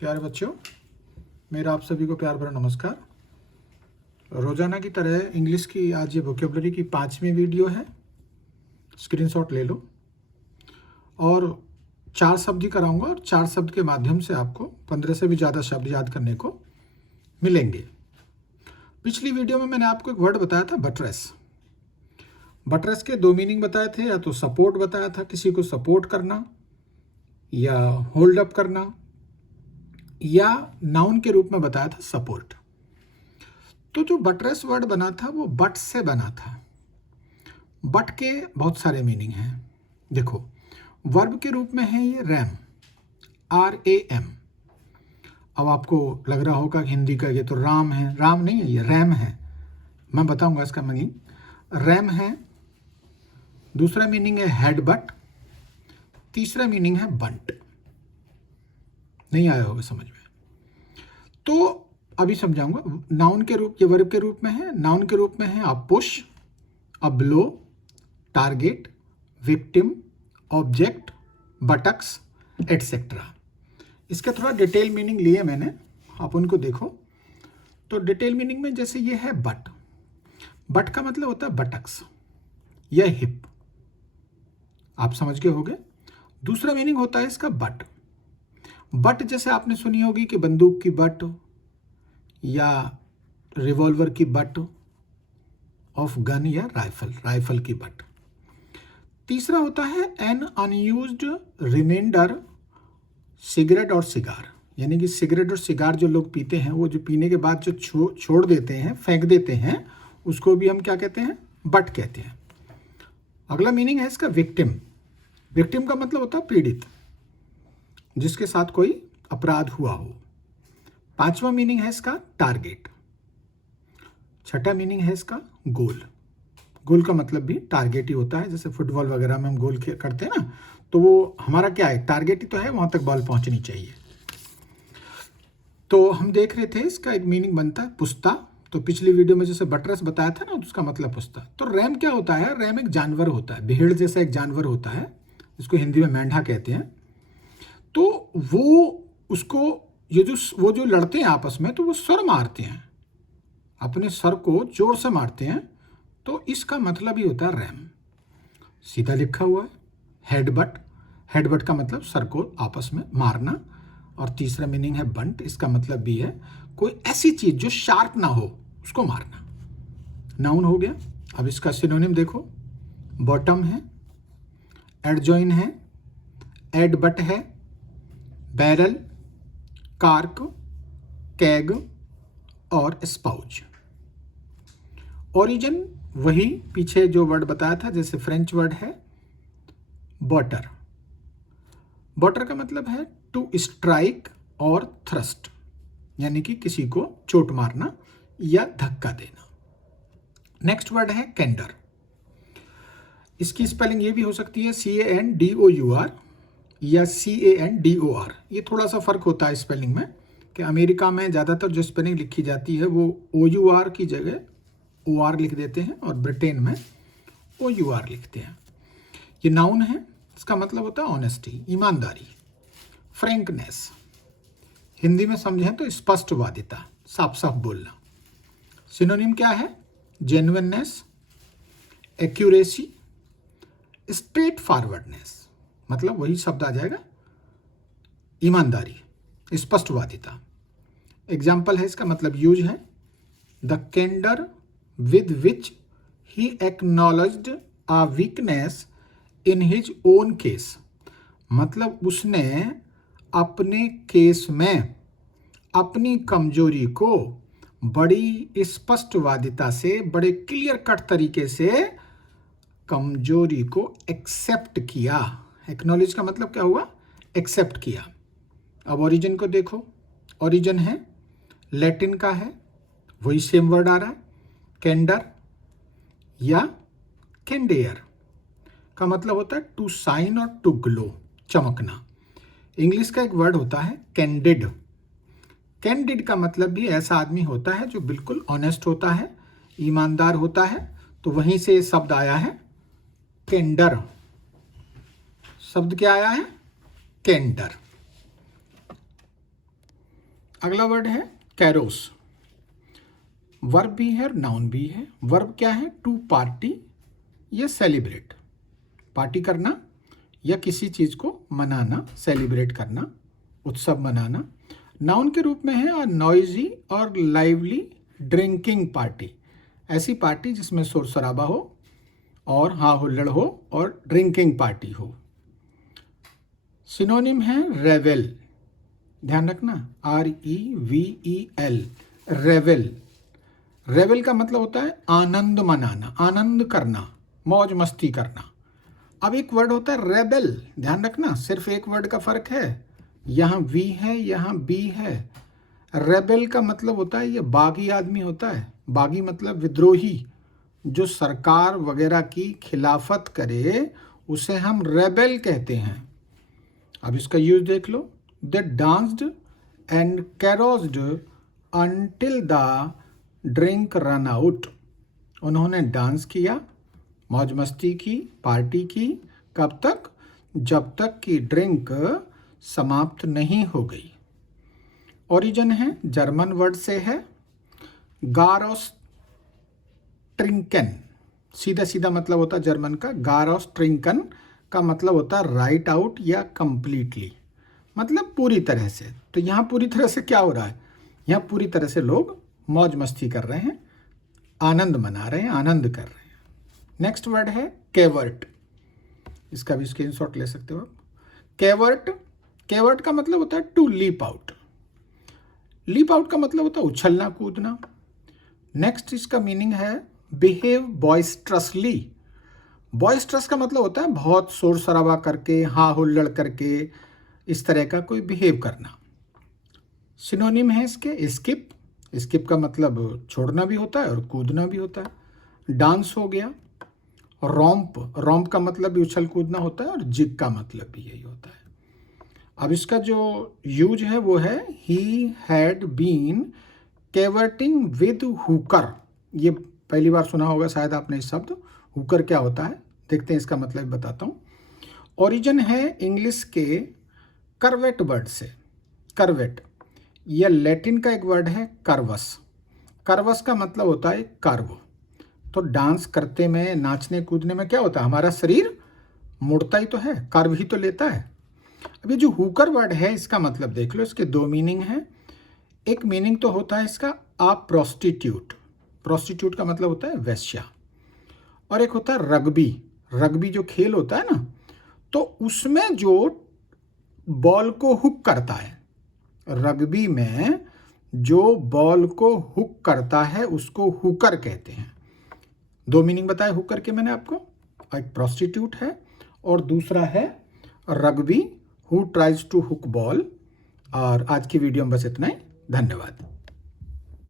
प्यारे बच्चों, मेरा आप सभी को प्यार भरा नमस्कार। रोजाना की तरह इंग्लिश की आज ये वोकेबलरी की 5वीं वीडियो है। स्क्रीनशॉट ले लो और 4 शब्द ही कराऊंगा और 4 शब्द के माध्यम से आपको 15 से भी ज़्यादा शब्द याद करने को मिलेंगे। पिछली वीडियो में मैंने आपको एक वर्ड बताया था बटरेस। बटरेस के 2 मीनिंग बताए थे, या तो सपोर्ट बताया था, किसी को सपोर्ट करना या होल्ड अप करना, या नाउन के रूप में बताया था सपोर्ट। तो जो बटरेस वर्ड बना था वो बट से बना था। बट के बहुत सारे मीनिंग हैं। देखो, वर्ब के रूप में है ये रैम, RAM। अब आपको लग रहा होगा कि हिंदी का ये तो राम है। राम नहीं है, ये रैम है। मैं बताऊंगा इसका मीनिंग। रैम है। दूसरा मीनिंग है हेड बट। तीसरा मीनिंग है बंट। नहीं आया होगा समझ में? तो अभी समझाऊंगा। नाउन के रूप, ये वर्ब के रूप में है। नाउन के रूप में है a push, a blow, target, victim, object, buttocks, etcetera. इसके थोड़ा डिटेल मीनिंग लिए मैंने, आप उनको देखो। तो डिटेल मीनिंग में जैसे ये है बट। बट का मतलब होता है बटक्स या हिप, आप समझ गए होंगे। दूसरा मीनिंग होता है इसका बट। बट जैसे आपने सुनी होगी कि बंदूक की बट या रिवॉल्वर की बट ऑफ गन या राइफल की बट। तीसरा होता है एन अनयूज्ड रिमाइंडर सिगरेट और सिगार, यानी कि सिगरेट और सिगार जो लोग पीते हैं, वो जो पीने के बाद जो छोड़ देते हैं, फेंक देते हैं, उसको भी हम क्या कहते हैं? बट कहते हैं। अगला मीनिंग है इसका विक्टिम। विक्टिम का मतलब होता है पीड़ित, जिसके साथ कोई अपराध हुआ हो। 5वां मीनिंग है इसका टारगेट। 6ठा मीनिंग है इसका गोल। गोल का मतलब भी टारगेट ही होता है। जैसे फुटबॉल वगैरह में हम गोल करते हैं ना, तो वो हमारा क्या है? टारगेट ही तो है, वहां तक बॉल पहुंचनी चाहिए। तो हम देख रहे थे इसका एक मीनिंग बनता है पुस्ता। तो पिछली वीडियो में जैसे बटरस बताया था ना, उसका मतलब पुस्ता। तो रैम क्या होता है? रैम एक जानवर होता है, भेड़ जैसा एक जानवर होता है, जिसको हिंदी में मेंढा कहते हैं। तो वो उसको वो जो लड़ते हैं आपस में, तो वो सर मारते हैं, अपने सर को जोर से मारते हैं। तो इसका मतलब ही होता है रैम। सीधा लिखा हुआ है हेडबट। हेडबट का मतलब सर को आपस में मारना। और तीसरा मीनिंग है बंट। इसका मतलब भी है कोई ऐसी चीज जो शार्प ना हो, उसको मारना। नाउन हो गया। अब इसका सिनोनिम देखो। बॉटम है, एडजॉइन है, एडबट है, बैरल, कार्क, कैग और स्पाउच। ओरिजिन वही पीछे जो वर्ड बताया था, जैसे फ्रेंच वर्ड है बॉटर। बॉटर का मतलब है टू स्ट्राइक और थ्रस्ट, यानी कि किसी को चोट मारना या धक्का देना। नेक्स्ट वर्ड है कैंडर। इसकी स्पेलिंग ये भी हो सकती है CANDOUR या CANDOR। ये थोड़ा सा फर्क होता है स्पेलिंग में, कि अमेरिका में ज़्यादातर जो स्पेलिंग लिखी जाती है वो OUR की जगह OR लिख देते हैं, और ब्रिटेन में OUR लिखते हैं। ये नाउन है। इसका मतलब होता है ऑनेस्टी, ईमानदारी, फ्रैंकनेस। हिंदी में समझें तो स्पष्टवादिता, साफ साफ बोलना। सिनोनिम क्या है? Genuineness, accuracy, straight forwardness. मतलब वही शब्द आ जाएगा, ईमानदारी, स्पष्टवादिता। एग्जाम्पल है इसका, मतलब यूज है the candour with which he acknowledged a weakness in his own case. मतलब उसने अपने केस में अपनी कमजोरी को बड़ी स्पष्टवादिता से, बड़े क्लियर कट तरीके से कमजोरी को एक्सेप्ट किया। एक्नॉलेज का मतलब क्या हुआ? एक्सेप्ट किया। अब ओरिजिन को देखो। ओरिजिन है लैटिन का है, वही सेम वर्ड आ रहा है, कैंडर या कैंडेयर का मतलब होता है टू शाइन और टू ग्लो, चमकना। इंग्लिश का एक वर्ड होता है कैंडिड। कैंडिड का मतलब भी ऐसा आदमी होता है जो बिल्कुल ऑनेस्ट होता है, ईमानदार होता है। तो वहीं से शब्द आया है कैंडर। शब्द क्या आया है? कैंडर। अगला वर्ड है कैरोस। वर्ब भी है और नाउन भी है। वर्ब क्या है? टू पार्टी या सेलिब्रेट, पार्टी करना या किसी चीज़ को मनाना, सेलिब्रेट करना, उत्सव मनाना। नाउन के रूप में है और नॉइजी और लाइवली ड्रिंकिंग पार्टी, ऐसी पार्टी जिसमें शोर शराबा हो और हाँ हुल्लड़ हो और ड्रिंकिंग पार्टी हो। सिनोनिम है रेवेल, ध्यान रखना, REVEL, रेवेल। रेवेल का मतलब होता है आनंद मनाना, आनंद करना, मौज मस्ती करना। अब एक वर्ड होता है रेबेल, ध्यान रखना, सिर्फ एक वर्ड का फर्क है, यहाँ वी है यहाँ बी है। रेबेल का मतलब होता है ये बागी आदमी होता है, बागी मतलब विद्रोही, जो सरकार वगैरह की खिलाफत करे उसे हम रेबेल कहते हैं। अब इसका यूज देख लो। They danced and caroused until the drink run out. उन्होंने डांस किया, मौज मस्ती की, पार्टी की, कब तक? जब तक कि ड्रिंक समाप्त नहीं हो गई। ओरिजिन है जर्मन वर्ड से है गारोस ट्रिंकन, सीधा सीधा मतलब होता है जर्मन का। गारोस ट्रिंकन का मतलब होता है राइट आउट या कंप्लीटली, मतलब पूरी तरह से। तो यहाँ पूरी तरह से क्या हो रहा है? यहाँ पूरी तरह से लोग मौज मस्ती कर रहे हैं, आनंद मना रहे हैं, आनंद कर रहे हैं। नेक्स्ट वर्ड है केवर्ट, इसका भी स्क्रीनशॉट ले सकते हो आप। केवर्ट, केवर्ट का मतलब होता है to leap out. Leap out का मतलब होता है उछलना कूदना। नेक्स्ट इसका मीनिंग है बिहेव बॉयस्ट्रसली। बॉयस्ट्रस का मतलब होता है बहुत शोर शराबा करके, हाँ हुल्लड़ करके, इस तरह का कोई बिहेव करना। सिनोनिम है इसके स्किप, स्किप का मतलब छोड़ना भी होता है और कूदना भी होता है। डांस हो गया। रोम्प, रोम्प का मतलब भी उछल कूदना होता है और जिग का मतलब भी यही होता है। अब इसका जो यूज है वो है he had been cavorting with hooker. ये पहली बार सुना होगा शायद आपने इस शब्द। हुकर क्या होता है देखते हैं, इसका मतलब बताता हूँ। ओरिजिन है इंग्लिश के करवेट वर्ड से। करवेट यह लैटिन का एक वर्ड है कर्वस। कर्वस का मतलब होता है कर्व। तो डांस करते में, नाचने कूदने में क्या होता है? हमारा शरीर मुड़ता ही तो है, कर्व ही तो लेता है। अब ये जो हुकर वर्ड है इसका मतलब देख लो, इसके दो मीनिंग हैं। एक मीनिंग तो होता है इसका आप प्रोस्टिट्यूट, प्रोस्टिट्यूट का मतलब होता है वेश्या। और एक होता है रग्बी, रग्बी जो खेल होता है ना, तो उसमें जो बॉल को हुक करता है, रग्बी में जो बॉल को हुक करता है उसको हुकर कहते हैं। दो मीनिंग बताए हुकर के मैंने आपको, एक प्रोस्टिट्यूट है और दूसरा है rugby, who tries to hook ball. और आज की वीडियो में बस इतना ही, धन्यवाद।